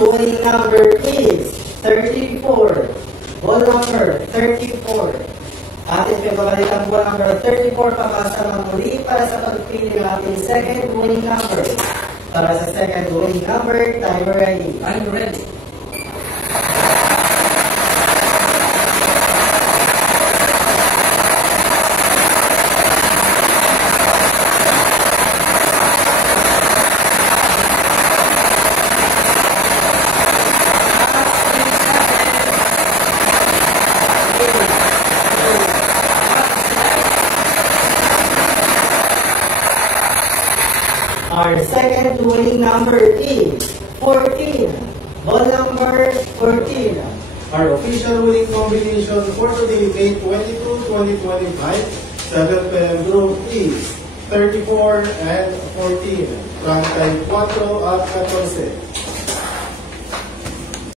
winning number is 34. Ball number 34. Ating pinabalitan ball number 34 papasa muli para sa pagpili ng ating second winning number. Para sa second winning number, timer ready. I'm ready. Our second winning number is 14. Ball number 14. Our official winning combination for today, May 22, 2025, 7 p.m. group is 34 and 14. Rank time 4 at 14.